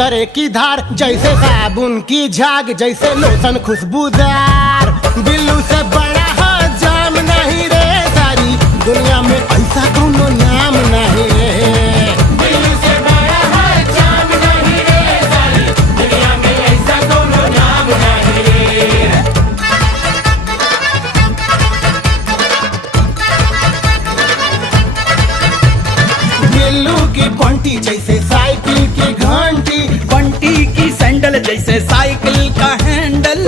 संतरे की धार, जैसे साबुन की झाग, जैसे लोशन खुशबूदार। बिल्लू से